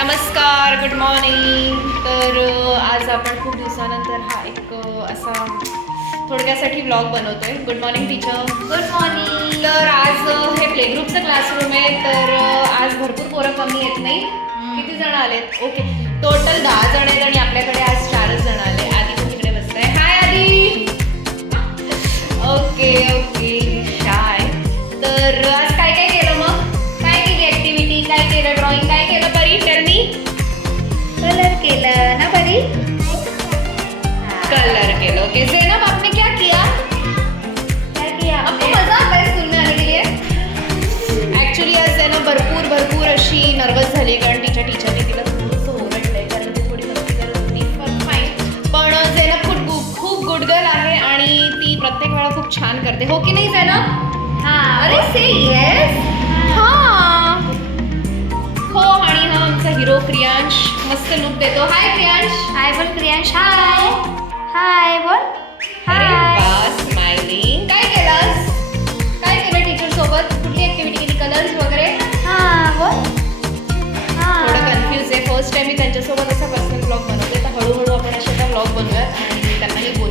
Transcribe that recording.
नमस्कार, good morning. तर आज आपण खूप दिवसानंतर हा एक असा थोडक्यासाठी व्लॉग बनवतोय. Good morning teacher. Good morning. तर आज हे प्ले ग्रुपचं क्लासरूम आहे. तर आज भरपूर पोरं कमी येत नाही. किती जण आलेत? ओके, टोटल 10 जण आहेत आणि आपल्याकडे आज 4च जण आले. आधी पण तिकडे बसताय. हाय आधी. Okay okay shy. तर आज काय काय केलं मग? काय केली ऍक्टिव्हिटी? काय केलं? ड्रॉइंग काय केलं? परी टेल मी. कलर केलं ना बरी. कलर केलं. ओके ज़ैनब, आपने क्या किया? क्या किया आपको मजा आता है स्कूल में आने के लिए? ॲक्च्युली आज ज़ैनब भरपूर अशी नर्वस झाली कारण तिच्या टीचरने तिला थोडंसं ओरडलंय कारण ती थोडी मस्ती करत होती. पण फाईन. पण ज़ैनब खूप गुड गर्ल आहे आणि ती प्रत्येक वेळा खूप छान करते. हो की नाही ज़ैनब? हाँ. अरे से येस. हां. हो आणि हा आमचा हिरो क्रियांश मस्त लुक देतो. हाय क्रियांश. हाय बोल क्रियांश. हाय. हाय बोल. अरे हाय. वा, स्माइलिंग. काय केलंस? काय केलं टीचर सोबत? कुठली ऍक्टिव्हिटी केली? कलर्स वगैरे? हाँ बोल. थोडं कन्फ्यूज आहे. फर्स्ट टाइम मी त्यांच्यासोबत असा पर्सनल ब्लॉग बनवते. तर हळूहळू आपण असे आता ब्लॉग बनवूयात आणि त्यांनाही बोलू